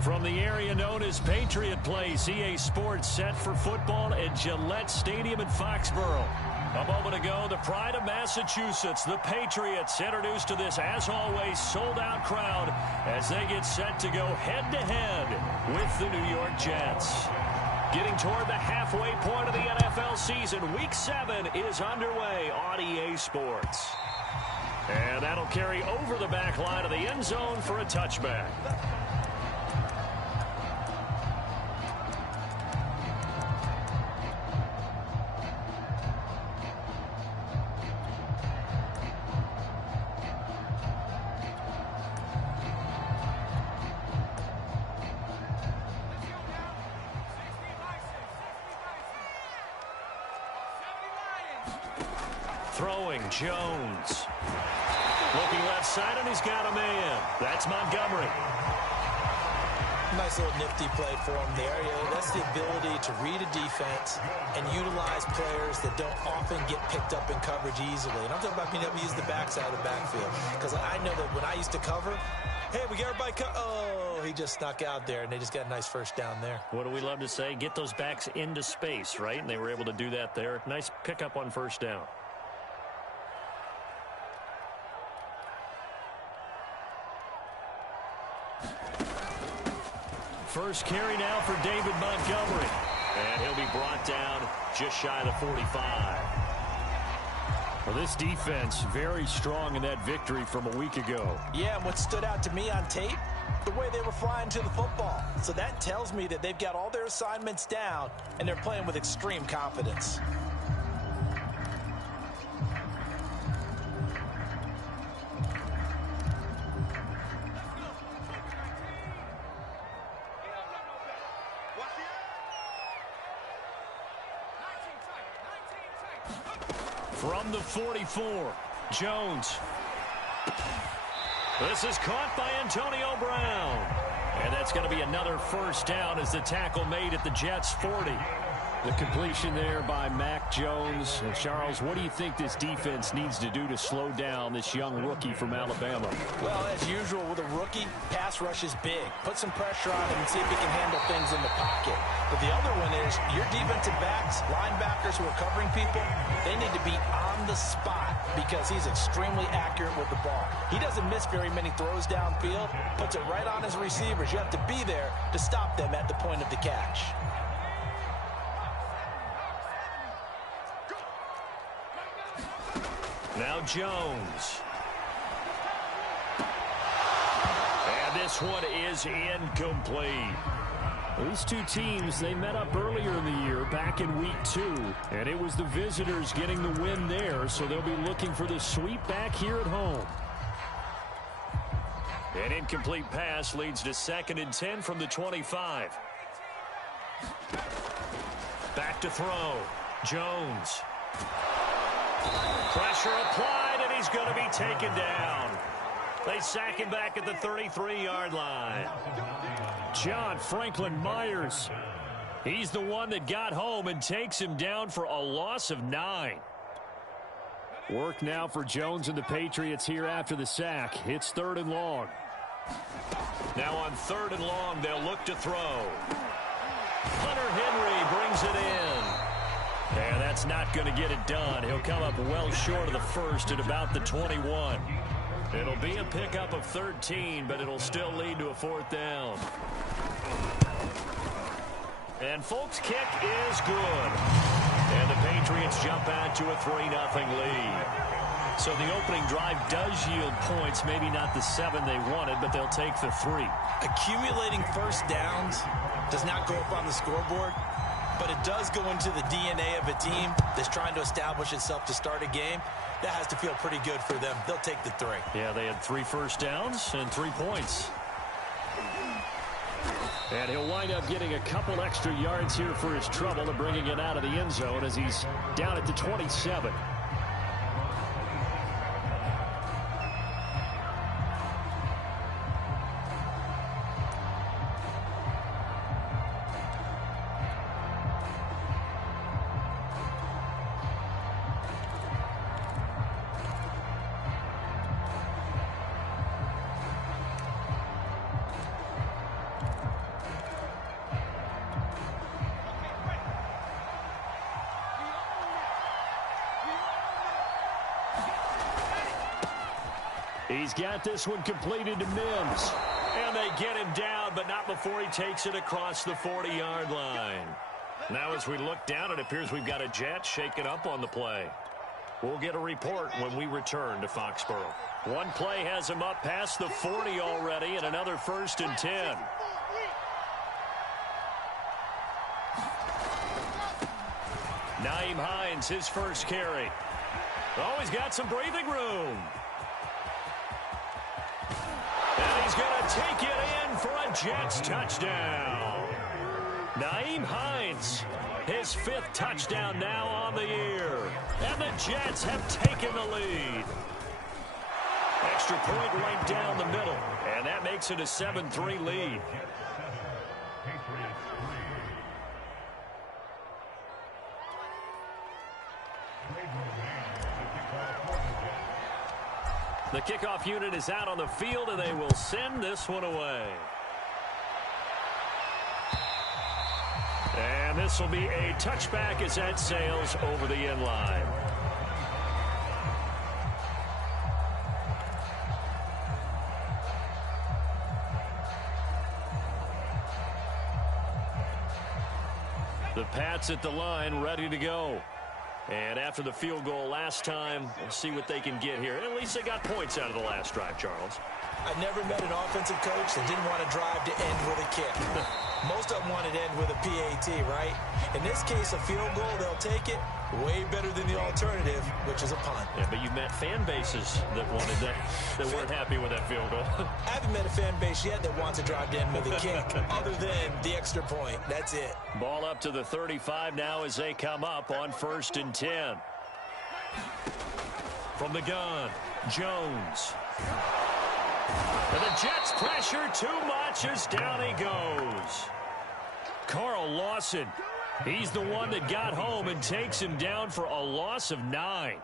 From the area known as Patriot Place, EA Sports set for football at Gillette Stadium in Foxborough. A moment ago, the pride of Massachusetts, the Patriots, introduced to this, as always, sold-out crowd as they get set to go head-to-head with the New York Jets. Getting toward the halfway point of the NFL season, Week 7 is underway on EA Sports. And that'll carry over the back line of the end zone for a touchback. Throwing, Jones. Looking left side, and he's got a man. That's Montgomery. Nice little nifty play for him there. That's the ability to read a defense and utilize players that don't often get picked up in coverage easily. And I'm talking about being able to use the backside of the backfield. Because I know that when I used to cover, hey, we got everybody oh, he just snuck out there, and they just got a nice first down there. What do we love to say? Get those backs into space, right? And they were able to do that there. Nice pickup on first down. First carry now for David Montgomery. And he'll be brought down just shy of the 45. Well, this defense very strong in that victory from a week ago. Yeah, and what stood out to me on tape, the way they were flying to the football. So that tells me that they've got all their assignments down, and they're playing with extreme confidence. From the 44, Jones. This is caught by Antonio Brown. And that's going to be another first down as the tackle made at the Jets' 40. The completion there by Mac Jones. And Charles, what do you think this defense needs to do to slow down this young rookie from Alabama? Well, as usual with a rookie, pass rush is big. Put some pressure on him and see if he can handle things in the pocket. But the other one is your defensive backs, linebackers who are covering people, they need to be on the spot because he's extremely accurate with the ball. He doesn't miss very many throws downfield, puts it right on his receivers. You have to be there to stop them at the point of the catch. Now Jones. And this one is incomplete. These two teams, they met up earlier in the year, back in week 2. And it was the visitors getting the win there, so they'll be looking for the sweep back here at home. An incomplete pass leads to 2nd and 10 from the 25. Back to throw. Jones. Pressure applied, and he's going to be taken down. They sack him back at the 33-yard line. John Franklin Myers. He's the one that got home and takes him down for a loss of 9. Work now for Jones and the Patriots here after the sack. It's 3rd and long. Now on 3rd and long, they'll look to throw. Hunter Henry brings it in. And that's not going to get it done. He'll come up well short of the first at about the 21. It'll be a pickup of 13, but it'll still lead to a 4th down. And Folk's kick is good. And the Patriots jump out to a 3-0 lead. So the opening drive does yield points, maybe not the 7 they wanted, but they'll take the 3. Accumulating first downs does not go up on the scoreboard, but it does go into the DNA of a team that's trying to establish itself to start a game. That has to feel pretty good for them. They'll take the 3. Yeah, they had 3 first downs and 3 points. And he'll wind up getting a couple extra yards here for his trouble and bringing it out of the end zone as he's down at the 27. He's got this one completed to Mims. And they get him down, but not before he takes it across the 40-yard line. Now as we look down, it appears we've got a Jet shaken up on the play. We'll get a report when we return to Foxborough. One play has him up past the 40 already, and another 1st and 10. Nyheim Hines, his first carry. Oh, he's got some breathing room. And he's going to take it in for a Jets touchdown. Nyheim Hines, his 5th touchdown now on the year. And the Jets have taken the lead. Extra point right down the middle. And that makes it a 7-3 lead. The kickoff unit is out on the field, and they will send this one away. And this will be a touchback as that sails over the end line. The Pats at the line, ready to go. And after the field goal last time, we'll see what they can get here. At least they got points out of the last drive, Charles. I never met an offensive coach that didn't want to drive to end with a kick. Most of them wanted to end with a PAT, right? In this case, a field goal, they'll take it. Way better than the alternative, which is a punt. Yeah, but you've met fan bases that wanted that weren't happy with that field goal. I haven't met a fan base yet that wants to drive to end with a kick, other than the extra point. That's it. Ball up to the 35 now as they come up on 1st and 10. From the gun, Jones. And the Jets pressure too much as down he goes. Carl Lawson, he's the one that got home and takes him down for a loss of 9.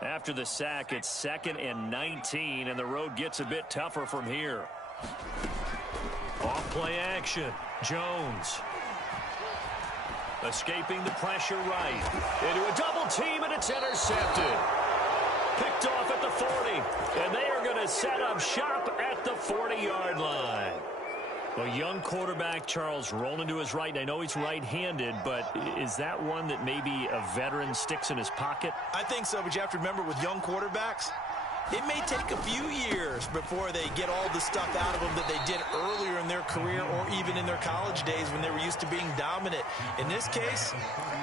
After the sack, it's 2nd and 19, and the road gets a bit tougher from here. Off play action. Jones. Escaping the pressure right. Into a double team, and it's intercepted. Picked off at the 40. And they are going to set up shop at the 40-yard line. A young quarterback, Charles, rolling to his right. And I know he's right-handed, but is that one that maybe a veteran sticks in his pocket? I think so, but you have to remember with young quarterbacks, it may take a few years before they get all the stuff out of them that they did earlier in their career or even in their college days when they were used to being dominant. In this case,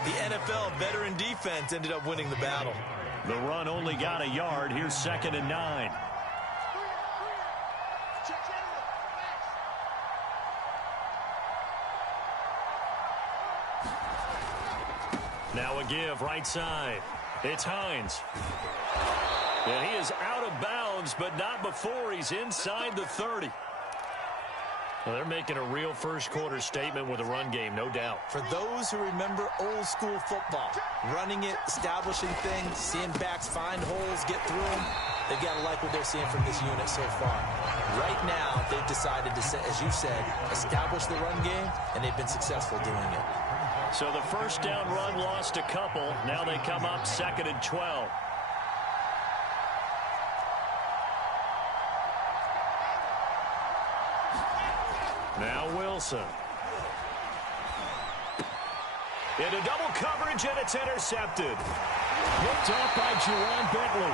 the NFL veteran defense ended up winning the battle. The run only got a yard. Here's 2nd and 9. Now a give right side. It's Hines. And he is out of bounds, but not before he's inside the 30. Well, they're making a real first-quarter statement with a run game, no doubt. For those who remember old-school football, running it, establishing things, seeing backs find holes, get through them, they've got to like what they're seeing from this unit so far. Right now, they've decided to, as you said, establish the run game, and they've been successful doing it. So the first down run lost a couple. Now they come up 2nd and 12. Now Wilson. Into double coverage, and it's intercepted. Picked off by Juwan Bentley.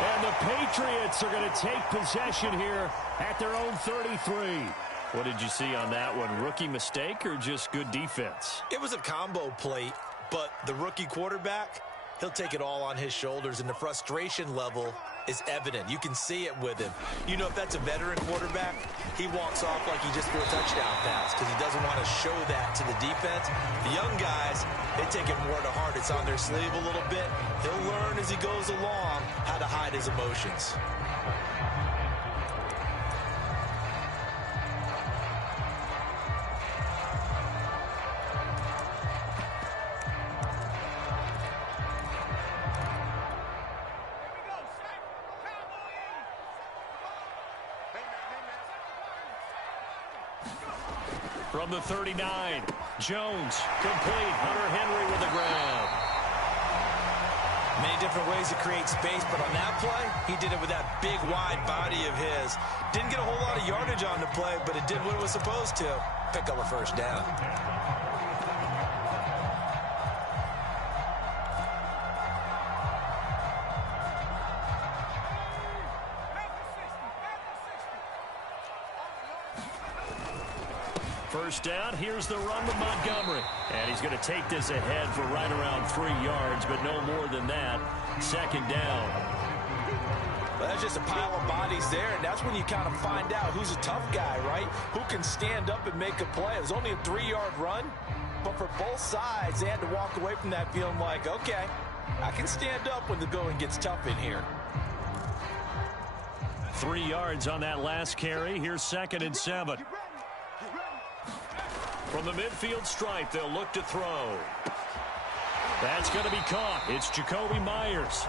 And the Patriots are going to take possession here at their own 33. What did you see on that one? Rookie mistake or just good defense? It was a combo plate, but the rookie quarterback, he'll take it all on his shoulders, and the frustration level is evident. You can see it with him. You know, if that's a veteran quarterback, he walks off like he just threw a touchdown pass because he doesn't want to show that to the defense. The young guys, they take it more to heart. It's on their sleeve a little bit. He'll learn as he goes along how to hide his emotions. From the 39, Jones, complete. Hunter Henry with the grab. Many different ways to create space, but on that play, he did it with that big, wide body of his. Didn't get a whole lot of yardage on the play, but it did what it was supposed to. Pick up a first down. First down, here's the run to Montgomery. And he's going to take this ahead for right around 3 yards, but no more than that. Second down. Well, that's just a pile of bodies there, and that's when you kind of find out who's a tough guy, right? Who can stand up and make a play. It was only a 3-yard run, but for both sides, they had to walk away from that feeling like, okay, I can stand up when the going gets tough in here. 3 yards on that last carry. Here's 2nd and 7. From the midfield stripe, they'll look to throw. That's going to be caught. It's Jakobi Meyers.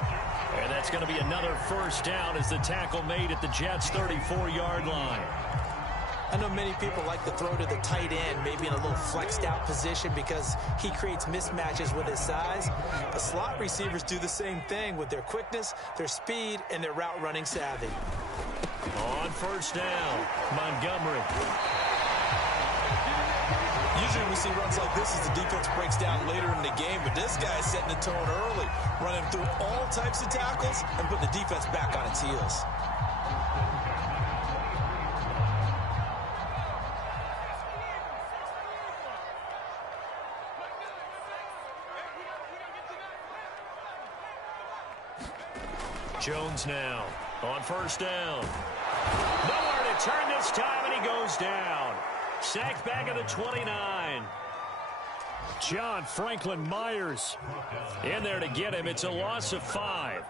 And that's going to be another first down as the tackle made at the Jets' 34-yard line. I know many people like to throw to the tight end, maybe in a little flexed out position because he creates mismatches with his size. But slot receivers do the same thing with their quickness, their speed, and their route running savvy. On first down, Montgomery. Usually we see runs like this as the defense breaks down later in the game, but this guy's setting the tone early, running through all types of tackles and putting the defense back on its heels. Jones now on first down. Nowhere to turn this time, and he goes down. Sacked back at the 29. John Franklin Myers in there to get him. It's a loss of 5.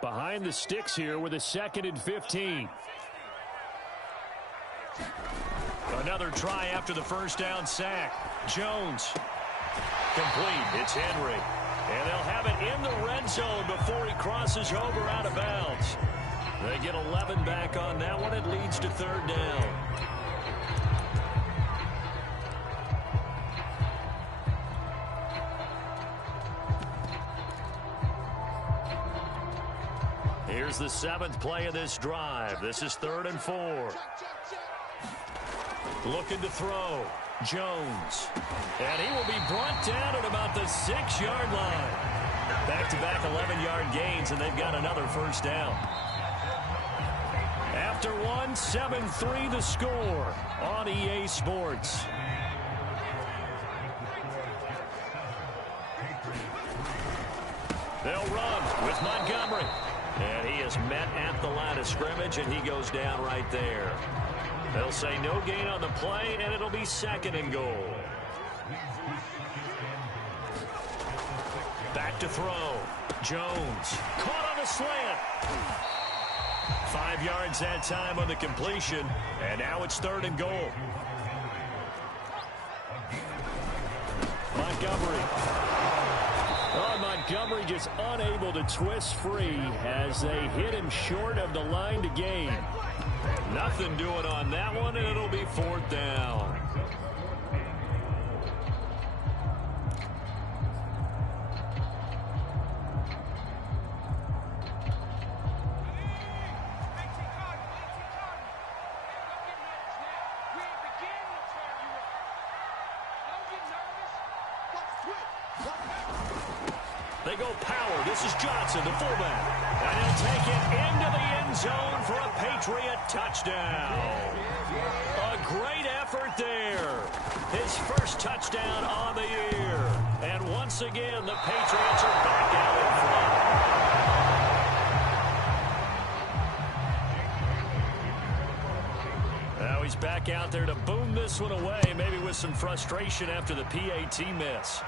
Behind the sticks here with a 2nd and 15. Another try after the first down sack. Jones. Complete. It's Henry. And they'll have it in the red zone before he crosses over out of bounds. They get 11 back on that one. It leads to 3rd down. Here's the 7th play of this drive. This is 3rd and 4. Looking to throw. Jones. And he will be brought down at about the 6-yard line. Back-to-back 11-yard gains, and they've got another first down. After one, 7-3 the score on EA Sports. They'll run with Montgomery. And he is met at the line of scrimmage, and he goes down right there. They'll say no gain on the play, and it'll be 2nd and goal. Back to throw. Jones caught on the slant. 5 yards that time on the completion, and now it's 3rd and goal. Montgomery. Oh, Montgomery just unable to twist free as they hit him short of the line to gain. Nothing doing on that one, and it'll be 4th down. They go power. This is Johnson, the fullback. And he'll take it into the end zone for a Patriot touchdown. A great effort there. His first touchdown on the year. And once again, the Patriots are back out in front. Now he's back out there to boom this one away, maybe with some frustration after the PAT miss.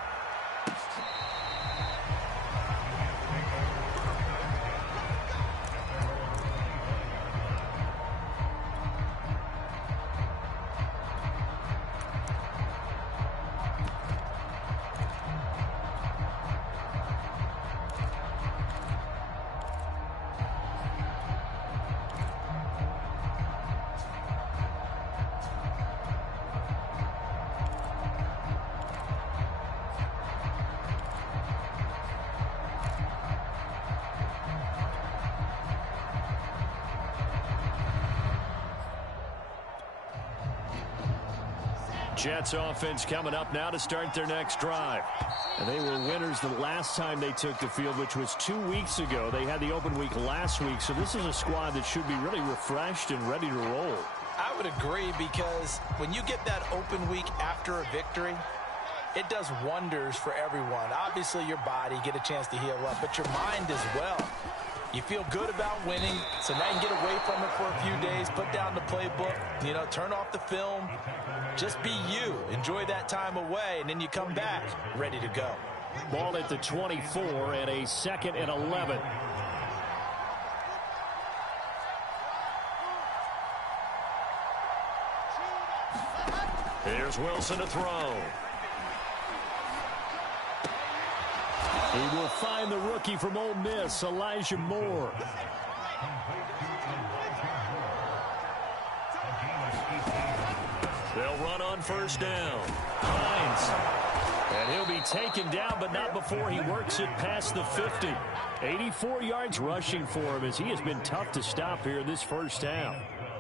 Jets offense coming up now to start their next drive. And they were winners the last time they took the field, which was 2 weeks ago. They had the open week last week, so this is a squad that should be really refreshed and ready to roll. I would agree, because when you get that open week after a victory, it does wonders for everyone. Obviously, your body, get a chance to heal up, but your mind as well. You feel good about winning, so now you can get away from it for a few days, put down the playbook, turn off the film. Just be you. Enjoy that time away, and then you come back ready to go. Ball at the 24 and a 2nd and 11. Here's Wilson to throw. He will find the rookie from Ole Miss, Elijah Moore. They'll run on first down. Hines. And he'll be taken down, but not before he works it past the 50. 84 yards rushing for him, as he has been tough to stop here in this first half.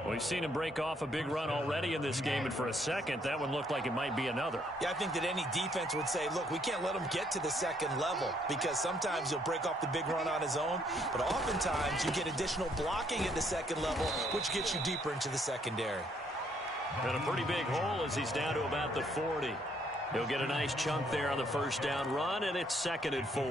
We've seen him break off a big run already in this game, and for a second, that one looked like it might be another. Yeah, I think that any defense would say, look, we can't let him get to the second level, because sometimes he'll break off the big run on his own, but oftentimes you get additional blocking at the second level, which gets you deeper into the secondary. Got a pretty big hole as he's down to about the 40. He'll get a nice chunk there on the first down run, and it's 2nd and 4.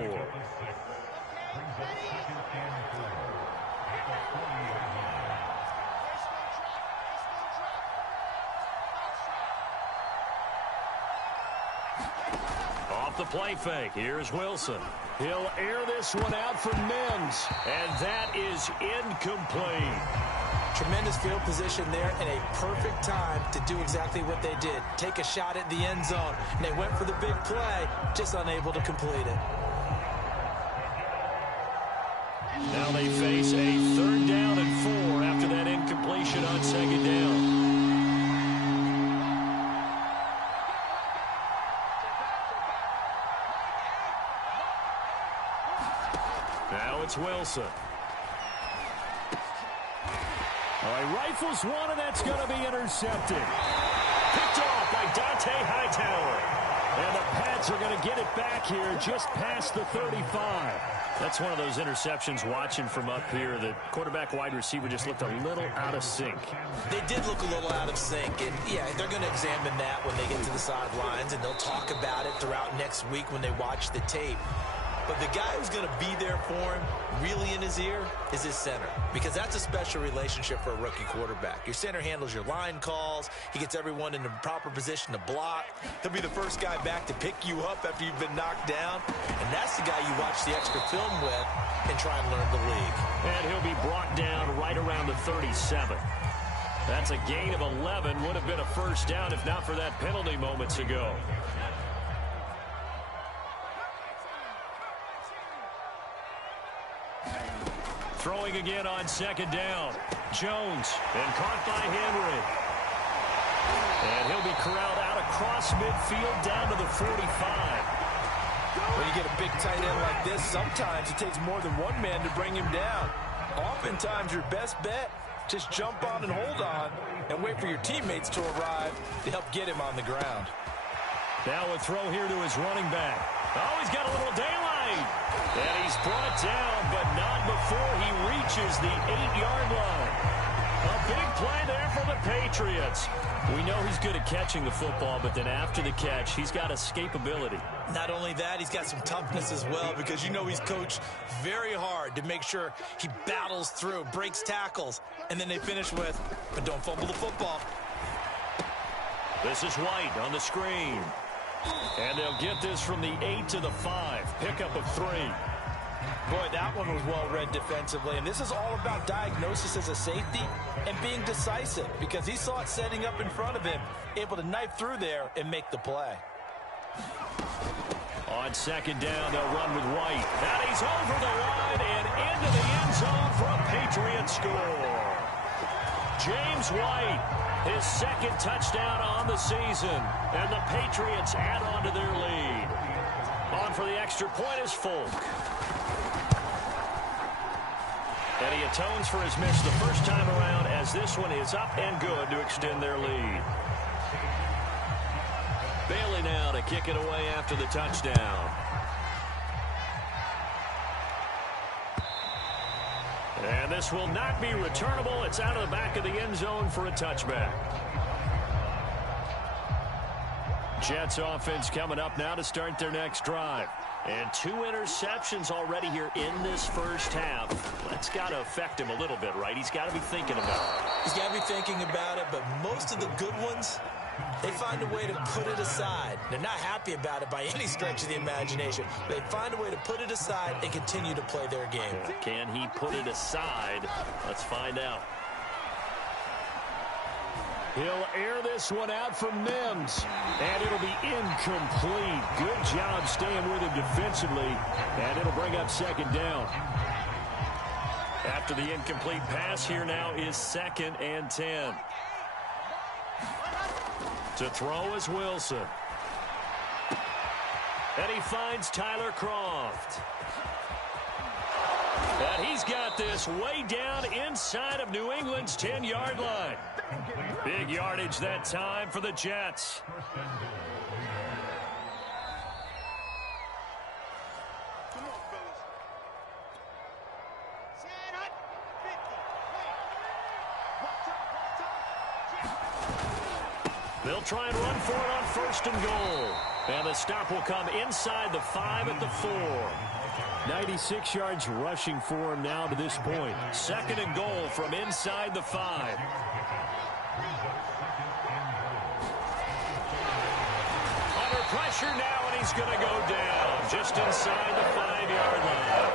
Off the play fake, here's Wilson. He'll air this one out for Mims, and that is incomplete. Tremendous field position there, and a perfect time to do exactly what they did. Take a shot at the end zone, and they went for the big play, just unable to complete it. Now they face a 3rd down and 4 after that incompletion on 2nd down. Now it's Wilson. All right, rifles one, and that's going to be intercepted. Picked off by Dante Hightower. And the Pats are going to get it back here just past the 35. That's one of those interceptions watching from up here. The quarterback wide receiver just looked a little out of sync. They did look a little out of sync. And, yeah, they're going to examine that when they get to the sidelines, and they'll talk about it throughout next week when they watch the tape. But the guy who's going to be there for him, really in his ear, is his center. Because that's a special relationship for a rookie quarterback. Your center handles your line calls. He gets everyone in the proper position to block. He'll be the first guy back to pick you up after you've been knocked down. And that's the guy you watch the extra film with and try and learn the league. And he'll be brought down right around the 37. That's a gain of 11. Would have been a first down if not for that penalty moments ago. Throwing again on 2nd down. Jones, and caught by Henry. And he'll be corralled out across midfield down to the 45. When you get a big tight end like this, sometimes it takes more than one man to bring him down. Oftentimes, your best bet, just jump on and hold on and wait for your teammates to arrive to help get him on the ground. Now a throw here to his running back. Oh, he's got a little daylight. And he's brought down, but not before he reaches the 8-yard line. A big play there for the Patriots. We know he's good at catching the football, but then after the catch, he's got escapability. Not only that, he's got some toughness as well, because you know he's coached very hard to make sure he battles through, breaks tackles, and then they finish with, but don't fumble the football. This is White on the screen. And they'll get this from the 8 to the 5. Pickup of 3. Boy, that one was well read defensively. And this is all about diagnosis as a safety and being decisive, because he saw it setting up in front of him, able to knife through there and make the play. On 2nd down, they'll run with White. And he's over the line and into the end zone for a Patriot score. James White. His 2nd touchdown on the season. And the Patriots add on to their lead. On for the extra point is Folk. And he atones for his miss the first time around, as this one is up and good to extend their lead. Bailey now to kick it away after the touchdown. And this will not be returnable. It's out of the back of the end zone for a touchback. Jets offense coming up now to start their next drive. And 2 interceptions already here in this first half. That's got to affect him a little bit, right? He's got to be thinking about it. He's got to be thinking about it, but most of the good ones, they find a way to put it aside. They're not happy about it by any stretch of the imagination. They find a way to put it aside and continue to play their game. Can he put it aside? Let's find out. He'll air this one out for Mims, and it'll be incomplete. Good job staying with him defensively, and it'll bring up second down. After the incomplete pass, here now is 2nd and 10. To throw is Wilson. And he finds Tyler Kroft. And he's got this way down inside of New England's 10-yard line. Big yardage that time for the Jets. They'll try and run for it on 1st and goal. And the stop will come inside the 5 at the 4. 96 yards rushing for him now to this point. 2nd and goal from inside the 5. Under pressure now, and he's going to go down just inside the 5-yard line.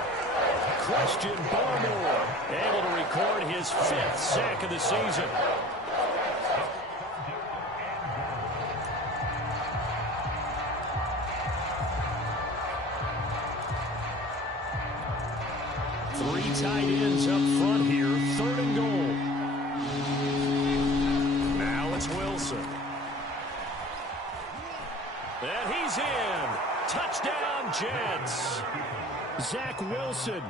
Christian Barmore able to record his 5th sack of the season. Tight ends up front here. 3rd and goal. Now it's Wilson. And he's in. Touchdown, Jets. Zach Wilson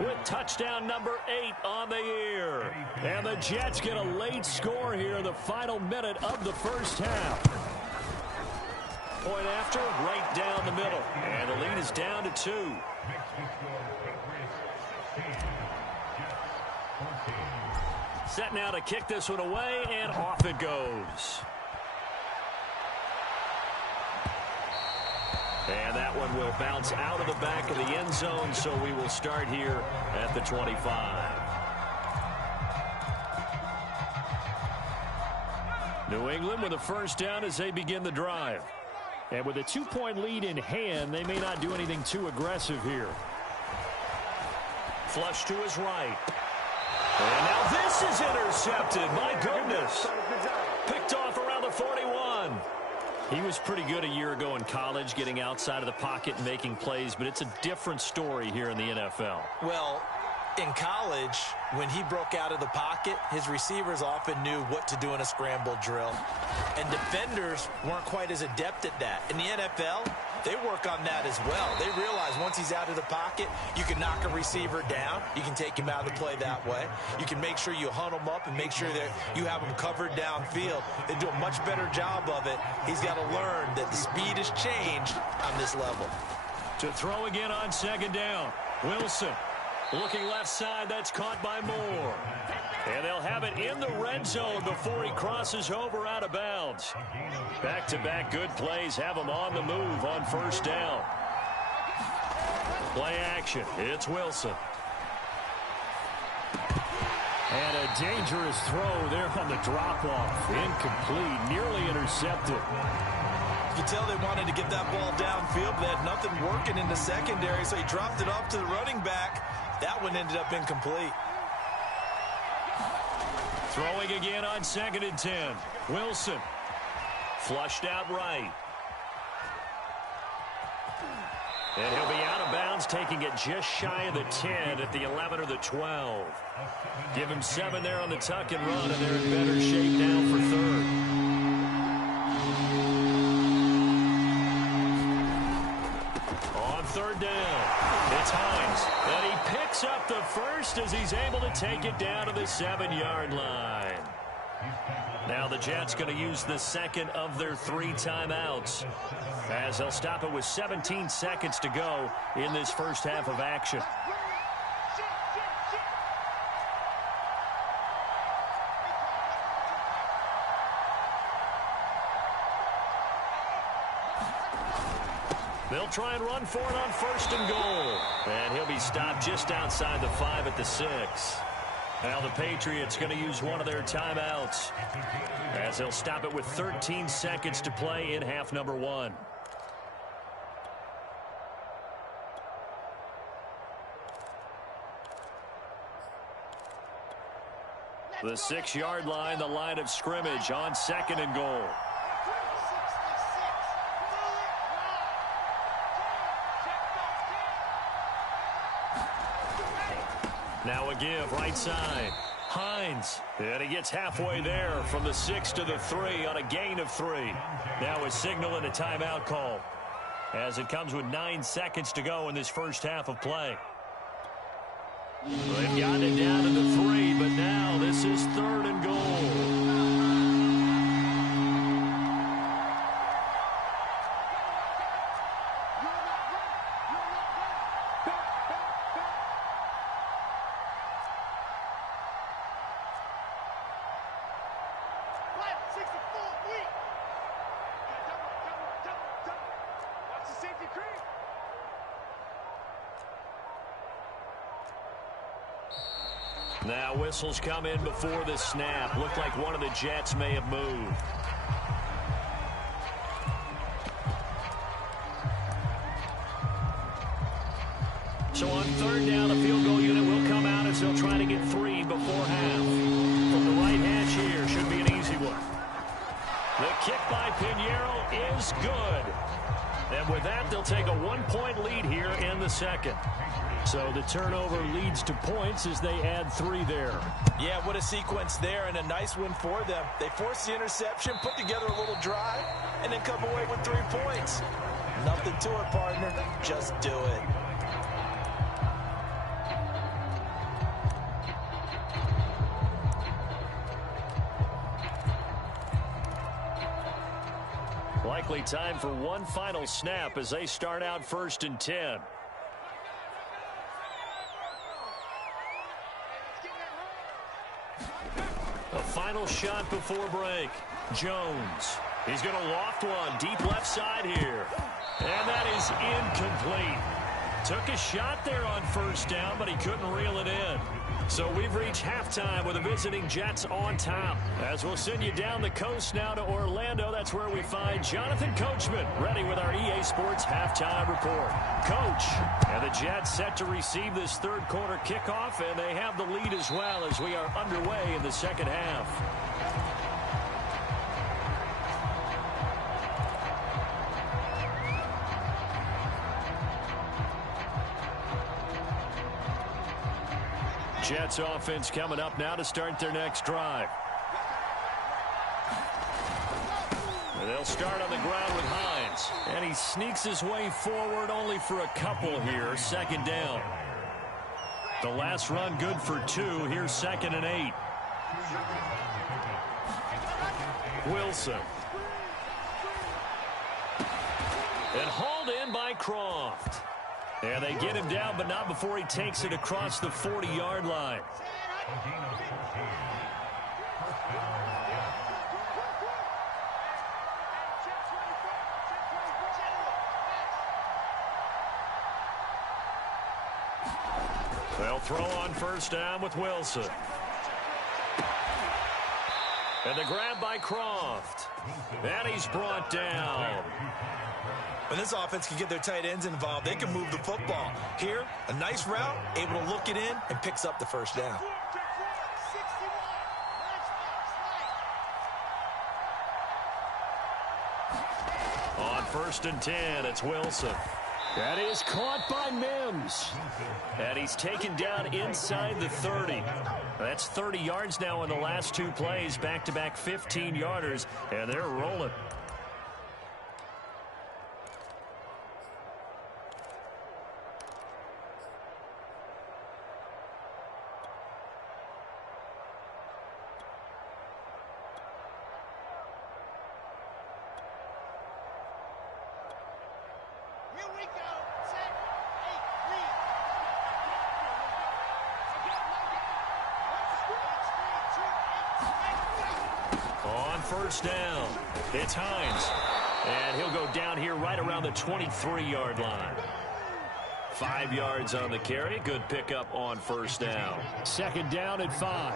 with touchdown number 8 on the year. And the Jets get a late score here in the final minute of the first half. Point after, right down the middle. And the lead is down to 2. Set now to kick this one away, and off it goes. And that one will bounce out of the back of the end zone, so we will start here at the 25. New England with a first down as they begin the drive. And with a 2-point lead in hand, they may not do anything too aggressive here. Flush to his right. And now this is intercepted. My goodness. Picked off around the 41. He was pretty good a year ago in college, getting outside of the pocket and making plays, but it's a different story here in the NFL. Well, in college, when he broke out of the pocket, his receivers often knew what to do in a scramble drill. And defenders weren't quite as adept at that. In the NFL, they work on that as well. They realize once he's out of the pocket, you can knock a receiver down. You can take him out of the play that way. You can make sure you hunt him up and make sure that you have him covered downfield. They do a much better job of it. He's got to learn that the speed has changed on this level. To throw again on 2nd down. Wilson looking left side. That's caught by Moore. And they'll have it in the red zone before he crosses over out of bounds. Back-to-back good plays have him on the move on 1st down. Play action. It's Wilson. And a dangerous throw there on the drop-off. Incomplete. Nearly intercepted. You can tell they wanted to get that ball downfield, but they had nothing working in the secondary, so he dropped it off to the running back. That one ended up incomplete. Throwing again on 2nd and 10. Wilson. Flushed out right. And he'll be out of bounds, taking it just shy of the 10 at the 11 or the 12. Give him 7 there on the tuck and run, and they're in better shape now for 3rd. On 3rd down, it's Hines. And he picks up the first as he's able to take it down to the 7-yard line. Now the Jets going to use the second of their 3 timeouts, as they'll stop it with 17 seconds to go in this first half of action. They'll try and run for it on 1st and goal. And he'll be stopped just outside the 5 at the 6. Now the Patriots going to use one of their timeouts, as they'll stop it with 13 seconds to play in half number 1. The 6-yard line, the line of scrimmage on 2nd and goal. Now a give, right side. Hines, and he gets halfway there from the 6 to the 3 on a gain of 3. Now a signal and a timeout call, as it comes with 9 seconds to go in this first half of play. They've gotten it down to the 3, but now this is 3rd and goal. Now whistles come in before the snap. Looked like one of the Jets may have moved. So on 3rd down, the field goal unit will come out as they'll try to get 3 before half. From the right hash here, should be an easy one. The kick by Pinheiro is good. And with that, they'll take a 1-point lead here in the second. So the turnover leads to points as they add 3 there. Yeah, what a sequence there, and a nice win for them. They forced the interception, put together a little drive, and then come away with 3 points. Nothing to it, partner. Just do it. Likely time for one final snap as they start out 1st and 10. A final shot before break. Jones. He's going to loft one deep left side here. And that is incomplete. Took a shot there on 1st down, but he couldn't reel it in. So we've reached halftime with the visiting Jets on top. As we'll send you down the coast now to Orlando, that's where we find Jonathan Coachman ready with our EA Sports halftime report. Coach, and the Jets set to receive this 3rd quarter kickoff, and they have the lead as well as we are underway in the second half. Jets offense coming up now to start their next drive. And they'll start on the ground with Hines. And he sneaks his way forward only for a couple here. 2nd down. The last run good for 2. Here's 2nd and 8. Wilson. And hauled in by Croft. And they get him down, but not before he takes it across the 40-yard line. They'll throw on 1st down with Wilson. And the grab by Croft. And he's brought down. When this offense can get their tight ends involved, they can move the football. Here, a nice route, able to look it in, and picks up the 1st down. On 1st and 10, it's Wilson. That is caught by Mims. And he's taken down inside the 30. That's 30 yards now in the last 2 plays, back-to-back 15-yarders, and they're rolling. On first down, it's Hines. And he'll go down here right around the 23-yard line. 5 yards on the carry. Good pickup on first down. Second down at 5.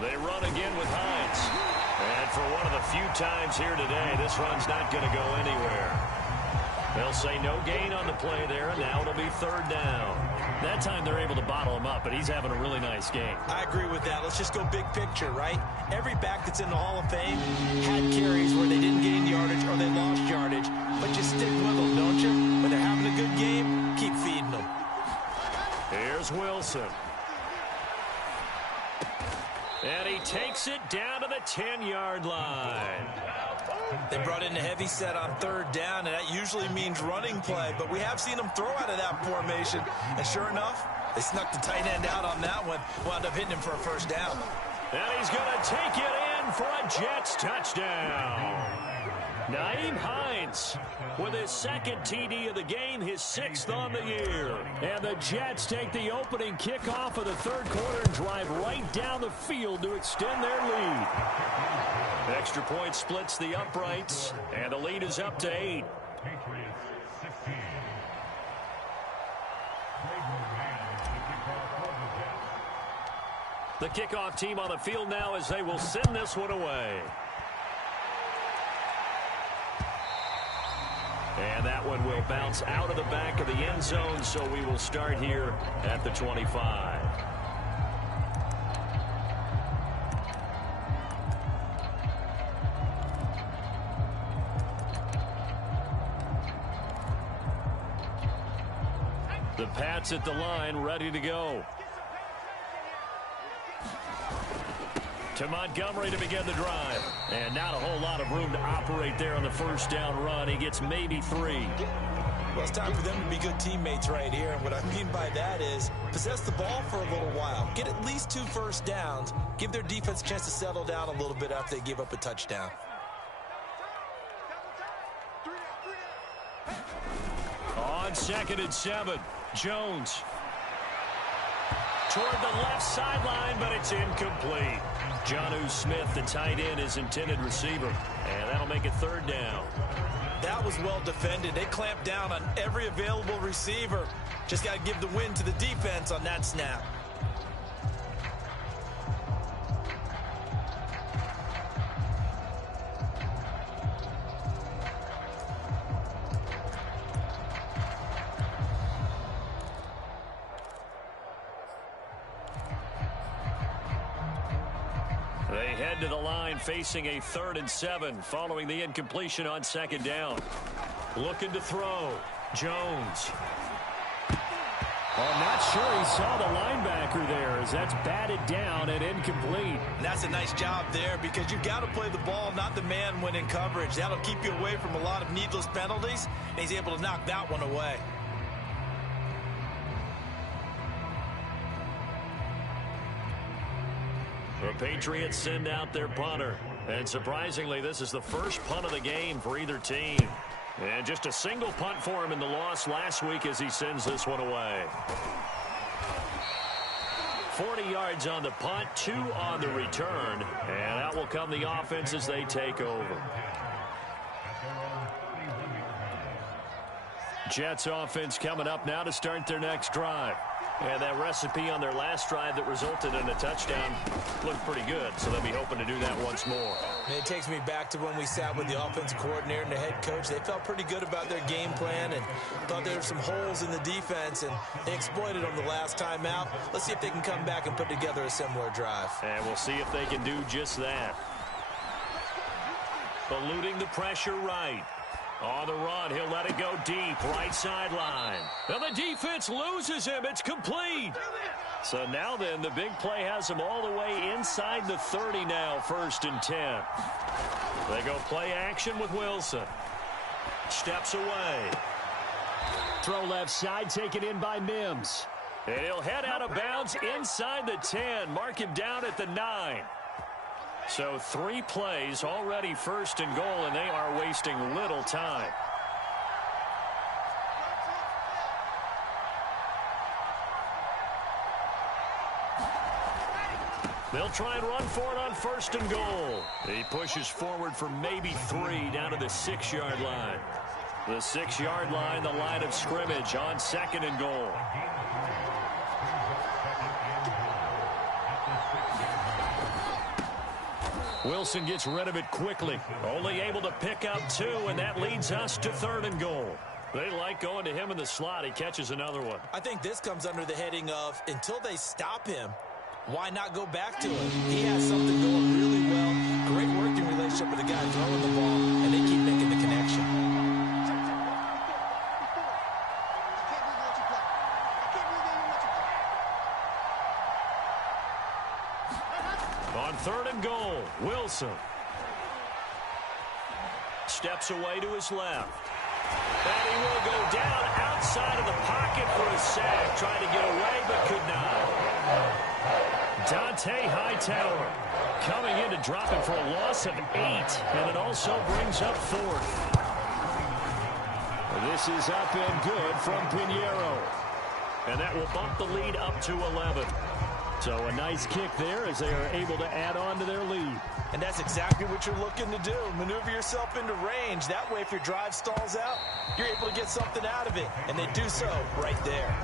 They run again with Hines. And for one of the few times here today, this run's not going to go anywhere. They'll say no gain on the play there, and now it'll be third down. That time they're able to bottle him up, but he's having a really nice game. I agree with that. Let's just go big picture, right? Every back that's in the Hall of Fame had carries where they didn't gain yardage or they lost yardage, but you stick with them, don't you? When they're having a good game, keep feeding them. Here's Wilson. And he takes it down to the 10-yard line. They brought in a heavy set on third down, and that usually means running play, but we have seen them throw out of that formation, and sure enough, they snuck the tight end out on that one, wound up hitting him for a first down. And he's going to take it in for a Jets touchdown. Nyheim Hines with his second TD of the game, his 6th on the year. And the Jets take the opening kickoff of the third quarter and drive right down the field to extend their lead. Extra point splits the uprights, and the lead is up to 8. The kickoff team on the field now as they will send this one away. And that one will bounce out of the back of the end zone, so we will start here at the 25. The Pats at the line, ready to go. To Montgomery to begin the drive. And not a whole lot of room to operate there on the first down run. He gets maybe 3. Well, it's time for them to be good teammates right here. And what I mean by that is possess the ball for a little while. Get at least 2 first downs. Give their defense a chance to settle down a little bit after they give up a touchdown. On 2nd and 7, Jones. Toward the left sideline, but it's incomplete. Jonnu Smith, the tight end, is intended receiver. And that'll make it third down. That was well defended. They clamped down on every available receiver. Just got to give the win to the defense on that snap. They head to the line facing a 3rd and 7 following the incompletion on 2nd down. Looking to throw. Jones. I'm not sure he saw the linebacker there as that's batted down and incomplete. And that's a nice job there because you've got to play the ball, not the man when in coverage. That'll keep you away from a lot of needless penalties, and he's able to knock that one away. The Patriots send out their punter. And surprisingly, this is the first punt of the game for either team. And just a single punt for him in the loss last week as he sends this one away. 40 yards on the punt, 2 on the return. And out will come the offense as they take over. Jets offense coming up now to start their next drive. And that recipe on their last drive that resulted in a touchdown looked pretty good, so they'll be hoping to do that once more. And it takes me back to when we sat with the offensive coordinator and the head coach. They felt pretty good about their game plan and thought there were some holes in the defense, and they exploited them the last time out. Let's see if they can come back and put together a similar drive. And we'll see if they can do just that. Eluding the pressure right. On the run, he'll let it go deep, right sideline. And the defense loses him. It's complete. So now then, the big play has him all the way inside the 30 now, 1st and 10. They go play action with Wilson. Steps away. Throw left side, taken in by Mims. And he'll head out of bounds inside the 10. Mark him down at the 9. So 3 plays already, 1st and goal, and they are wasting little time. They'll try and run for it on 1st and goal. He pushes forward for maybe 3 down to the 6-yard line. The 6-yard line, the line of scrimmage on 2nd and goal. Wilson gets rid of it quickly. Only able to pick up 2, and that leads us to 3rd and goal. They like going to him in the slot. He catches another one. I think this comes under the heading of until they stop him, why not go back to him? He has something going really well. Great working relationship with the guy throwing the ball, and they keep making the connection. On 3rd and goal, Wilson steps away to his left. And he will go down outside of the pocket for a sack. Trying to get away, but could not. Dante Hightower coming in to drop it for a loss of 8. And it also brings up 4th. This is up and good from Pinheiro. And that will bump the lead up to 11. So a nice kick there as they are able to add on to their lead. And that's exactly what you're looking to do. Maneuver yourself into range. That way, if your drive stalls out, you're able to get something out of it. And they do so right there.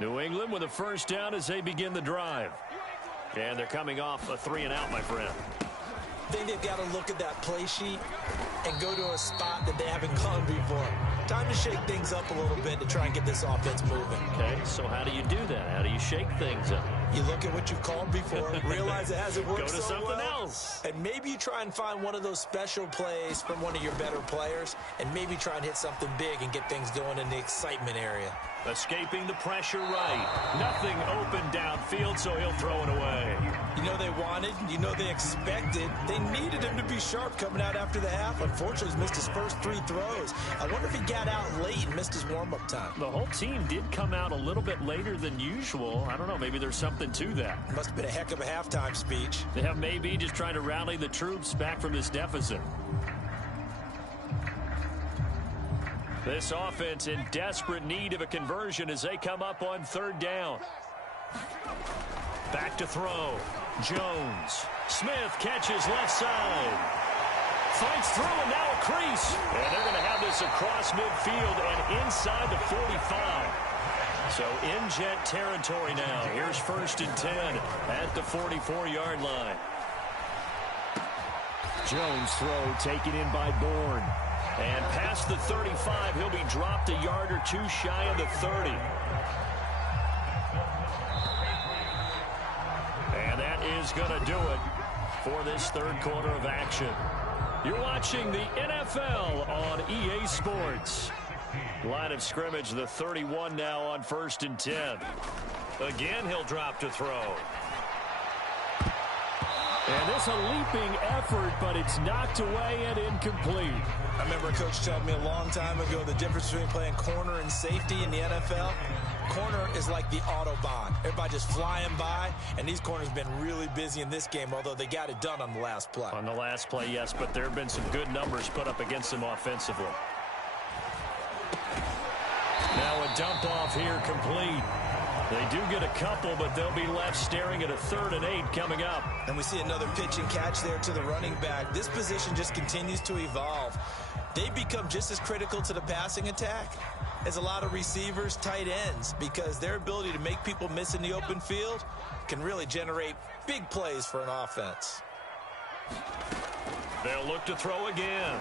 New England with a 1st down as they begin the drive. And they're coming off a 3-and-out, my friend. I think they've got to look at that play sheet and go to a spot that they haven't gone before. Time to shake things up a little bit to try and get this offense moving. Okay, so how do you do that? How do you shake things up? You look at what you've called before, realize it hasn't worked Go to so something well, else. and maybe you try and find one of those special plays from one of your better players, and maybe try and hit something big and get things going in the excitement area. Escaping the pressure right. Nothing open downfield, so he'll throw it away. You know they wanted, you know they expected. They needed him to be sharp coming out after the half. Unfortunately, he's missed his first 3 throws. I wonder if he got out late and missed his warm-up time. The whole team did come out a little bit later than usual. I don't know, maybe there's something to that. Must have been a heck of a halftime speech. Yeah, maybe just trying to rally the troops back from this deficit. This offense in desperate need of a conversion as they come up on 3rd down. Back to throw. Jones. Smith catches left side. Fights through and now a crease. And they're going to have this across midfield and inside the 45. So in jet territory now. Here's 1st and 10 at the 44-yard line. Jones throw taken in by Bourne. And past the 35, he'll be dropped a yard or 2 shy of the 30. And that is going to do it for this 3rd quarter of action. You're watching the NFL on EA Sports. Line of scrimmage, the 31 now on 1st and 10. Again, he'll drop to throw. And this a leaping effort, but it's knocked away and incomplete. I remember a coach telling me a long time ago the difference between playing corner and safety in the NFL. Corner is like the Autobahn. Everybody just flying by, and these corners have been really busy in this game, although they got it done on the last play. On the last play, yes, but there have been some good numbers put up against them offensively. Now a dump off here complete. They do get a couple, but they'll be left staring at a 3rd and 8 coming up. And we see another pitch and catch there to the running back. This position just continues to evolve. They become just as critical to the passing attack as a lot of receivers, tight ends, because their ability to make people miss in the open field can really generate big plays for an offense. They'll look to throw again.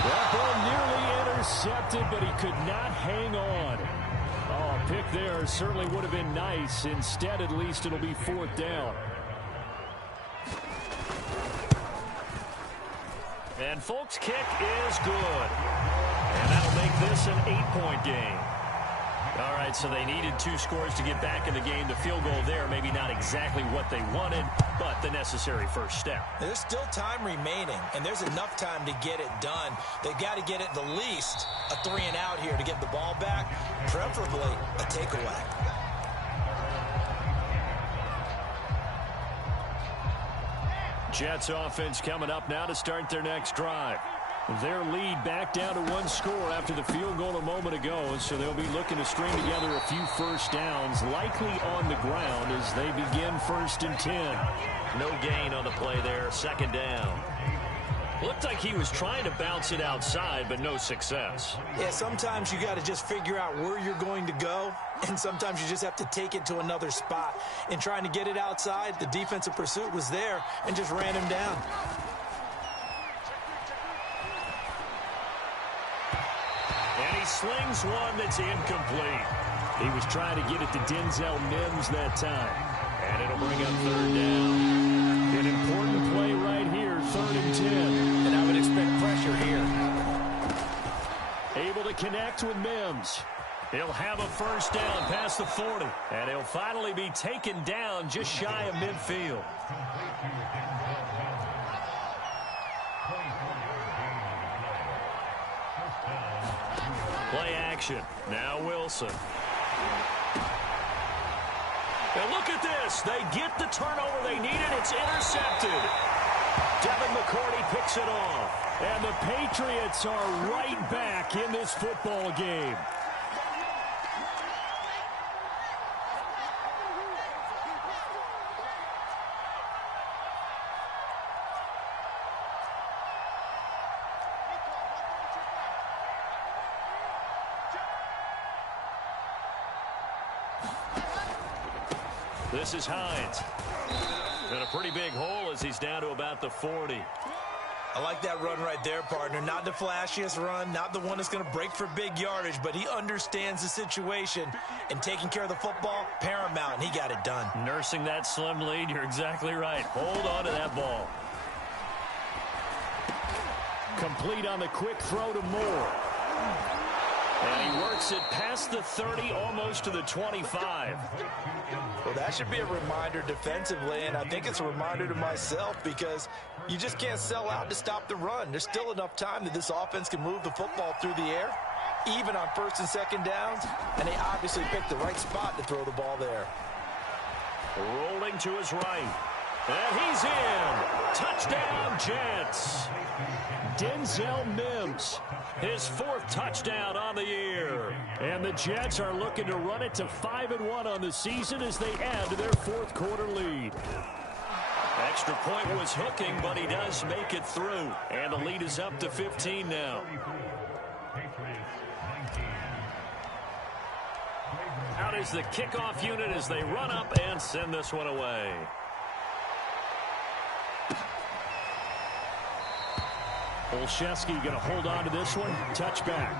That ball nearly intercepted, but he could not hang on. Oh, a pick there certainly would have been nice. Instead, at least, it'll be 4th down. And Folk's kick is good. And that'll make this an 8-point game. All right, so they needed 2 scores to get back in the game. The field goal there, maybe not exactly what they wanted, but the necessary first step. There's still time remaining, and there's enough time to get it done. They've got to get at the least a 3-and-out here to get the ball back, preferably a takeaway. Jets offense coming up now to start their next drive. Their lead back down to 1 score after the field goal a moment ago, so they'll be looking to string together a few first downs, likely on the ground as they begin 1st and 10. No gain on the play there, 2nd down. Looked like he was trying to bounce it outside, but no success. Yeah, sometimes you got to just figure out where you're going to go, and sometimes you just have to take it to another spot. In trying to get it outside, the defensive pursuit was there and just ran him down. And he slings one that's incomplete. He was trying to get it to Denzel Mims that time. And it'll bring up 3rd down. An important play right here, 3rd and 10. And I would expect pressure here. Able to connect with Mims. He'll have a first down past the 40. And he'll finally be taken down just shy of midfield. Play action. Now Wilson. And look at this. They get the turnover they needed. It's intercepted. Devin McCourty picks it off. And the Patriots are right back in this football game. This is Hines. And a pretty big hole as he's down to about the 40. I like that run right there, partner. Not the flashiest run, not the one that's going to break for big yardage, but he understands the situation, and taking care of the football, paramount, and he got it done. Nursing that slim lead, you're exactly right. Hold on to that ball. Complete on the quick throw to Moore. And he works it past the 30, almost to the 25. Well, that should be a reminder defensively, and I think it's a reminder to myself because you just can't sell out to stop the run. There's still enough time that this offense can move the football through the air, even on 1st and 2nd downs, and they obviously picked the right spot to throw the ball there. Rolling to his right. And he's in. Touchdown, Jets. Denzel Mims, his 4th touchdown on the year. And the Jets are looking to run it to 5-1 on the season as they add to their 4th quarter lead. Extra point was hooking, but he does make it through. And the lead is up to 15 now. Out is the kickoff unit as they run up and send this one away. Olszewski going to hold on to this one. Touchback.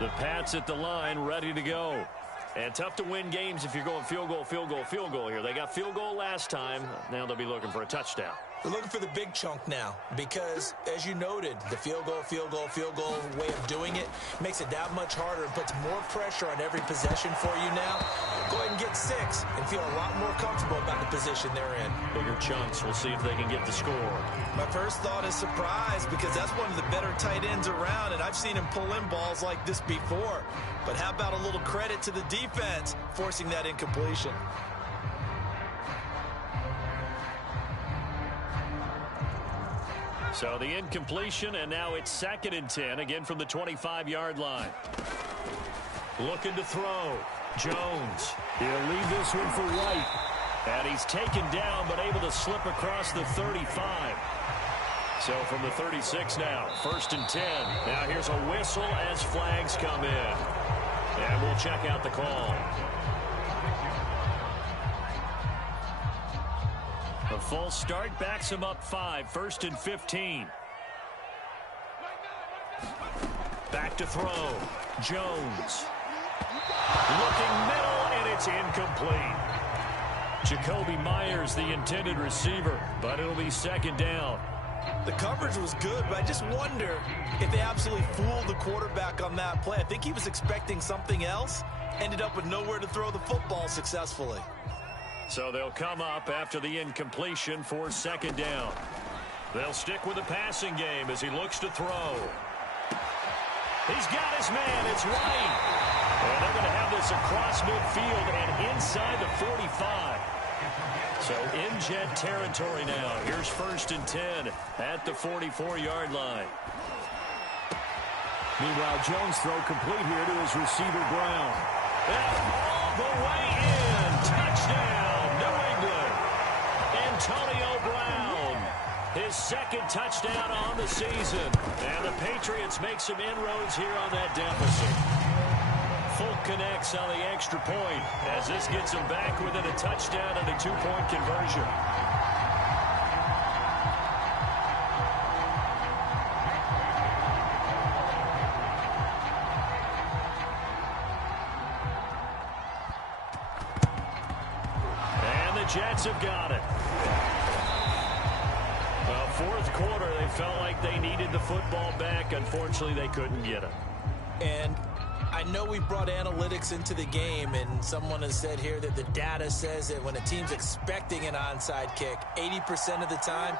The Pats at the line, ready to go. And tough to win games if you're going field goal, field goal, field goal here. They got field goal last time. Now they'll be looking for a touchdown. They're looking for the big chunk now because, as you noted, the field goal way of doing it makes it that much harder and puts more pressure on every possession for you now. Go ahead and get 6 and feel a lot more comfortable about the position they're in. Bigger chunks. We'll see if they can get the score. My first thought is surprise because that's one of the better tight ends around, and I've seen him pull in balls like this before. But how about a little credit to the defense forcing that incompletion? So the incompletion, and now it's 2nd and 10, again from the 25-yard line. Looking to throw. Jones. He'll leave this one for White. And he's taken down, but able to slip across the 35. So from the 36 now, 1st and 10. Now here's a whistle as flags come in. And we'll check out the call. A false start backs him up 5, 1st and 15. Back to throw. Jones. Looking middle, and it's incomplete. Jacoby Myers, the intended receiver, but it'll be second down. The coverage was good, but I just wonder if they absolutely fooled the quarterback on that play. I think he was expecting something else, ended up with nowhere to throw the football successfully. So they'll come up after the incompletion for second down. They'll stick with the passing game as he looks to throw. He's got his man. It's White. And they're going to have this across midfield and inside the 45. So in Jet territory now. Here's 1st and 10 at the 44-yard line. Meanwhile, Jones throw complete here to his receiver, Brown. And all the way in. Touchdown, New England. Antonio Brown. His second touchdown on the season. And the Patriots make some inroads here on that deficit. Folk connects on the extra point as this gets him back within a touchdown and a 2-point conversion. And the Jets have got it. Well, fourth quarter, they felt like they needed the football back. Unfortunately, they couldn't get it. And I know we brought analytics into the game, and someone has said here that the data says that when a team's expecting an onside kick, 80% of the time,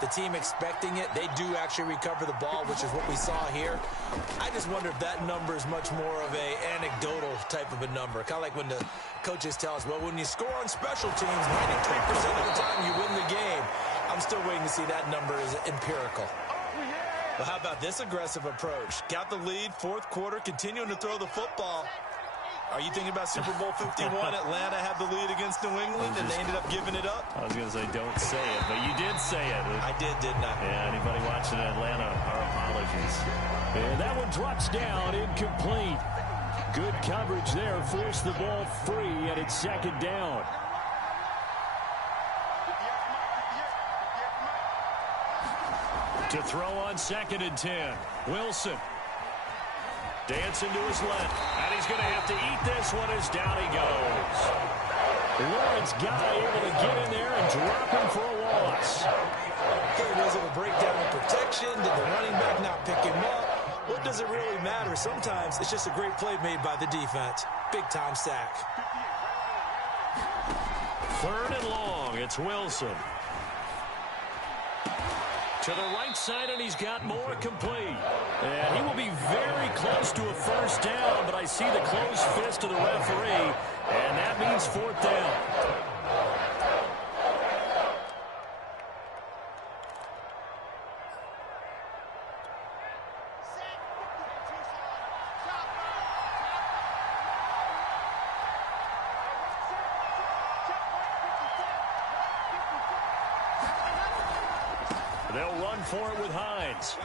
the team expecting it, they do actually recover the ball, which is what we saw here. I just wonder if that number is much more of a anecdotal type of a number. Kind of like when the coaches tell us, well, when you score on special teams, 93% of the time you win the game. I'm still waiting to see that number is empirical. Well, how about this aggressive approach? Got the lead, fourth quarter, continuing to throw the football. Are you thinking about Super Bowl 51? Atlanta had the lead against New England, and they ended up giving it up? I was going to say, don't say it, but you did say it. I did, didn't I? Yeah, anybody watching Atlanta, our apologies. And that one drops down, incomplete. Good coverage there, forced the ball free, and it's second down. To throw on 2nd and 10. Wilson. Dancing to his left. And he's going to have to eat this one as down he goes. Lawrence Guy able to get in there and drop him for a loss. Okay, was it a breakdown in protection? Did the running back not pick him up? What does it really matter? Sometimes it's just a great play made by the defense. Big-time sack. 3rd and long. It's Wilson. To the right side, and he's got more complete. And he will be very close to a first down, but I see the closed fist of the referee, and that means 4th down. They'll run for it with Hines.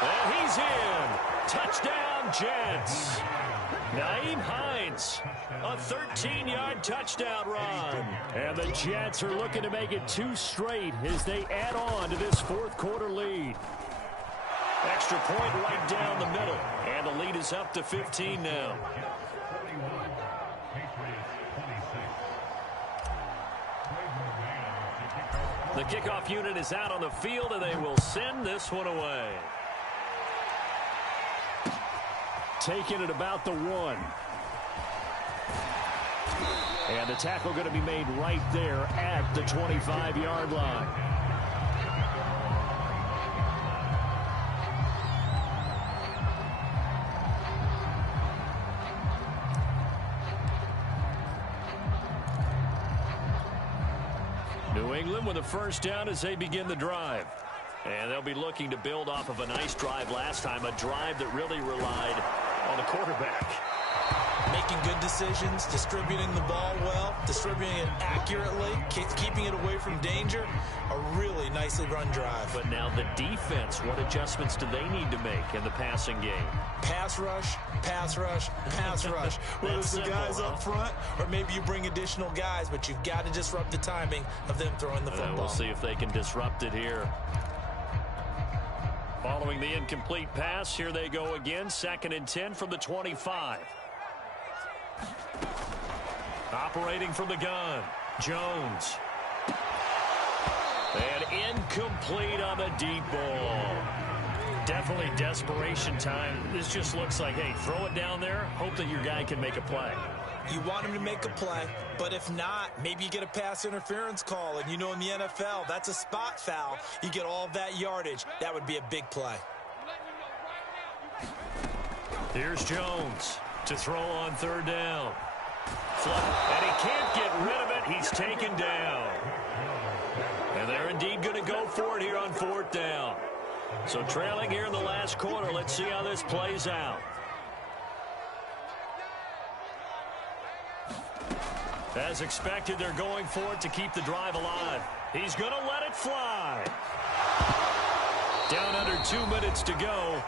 And he's in. Touchdown, Jets. Nyheim Hines, a 13-yard touchdown run. And the Jets are looking to make it 2 straight as they add on to this fourth quarter lead. Extra point right down the middle. And the lead is up to 15 now. The kickoff unit is out on the field, and they will send this one away. Taking it about the 1. And the tackle going to be made right there at the 25-yard line. New England with a first down as they begin the drive. And they'll be looking to build off of a nice drive last time, a drive that really relied on the quarterback. Making good decisions, distributing the ball well, distributing it accurately, keeping it away from danger. A really nicely run drive. But now the defense, what adjustments do they need to make in the passing game? Pass rush, pass rush, pass rush. Whether it's the guys up front or maybe you bring additional guys, but you've got to disrupt the timing of them throwing the football. We'll see if they can disrupt it here. Following the incomplete pass, here they go again. 2nd and 10 from the 25. Operating from the gun, Jones. And incomplete on the deep ball. Definitely desperation time. This just looks like, hey, throw it down there, hope that your guy can make a play. You want him to make a play, but if not, maybe you get a pass interference call. And you know in the NFL, that's a spot foul. You get all of that yardage. That would be a big play. Here's Jones to throw on 3rd down. And he can't get rid of it. He's taken down. And they're indeed going to go for it here on 4th down. So trailing here in the last quarter. Let's see how this plays out. As expected, they're going for it to keep the drive alive. He's going to let it fly. Down under 2 minutes to go.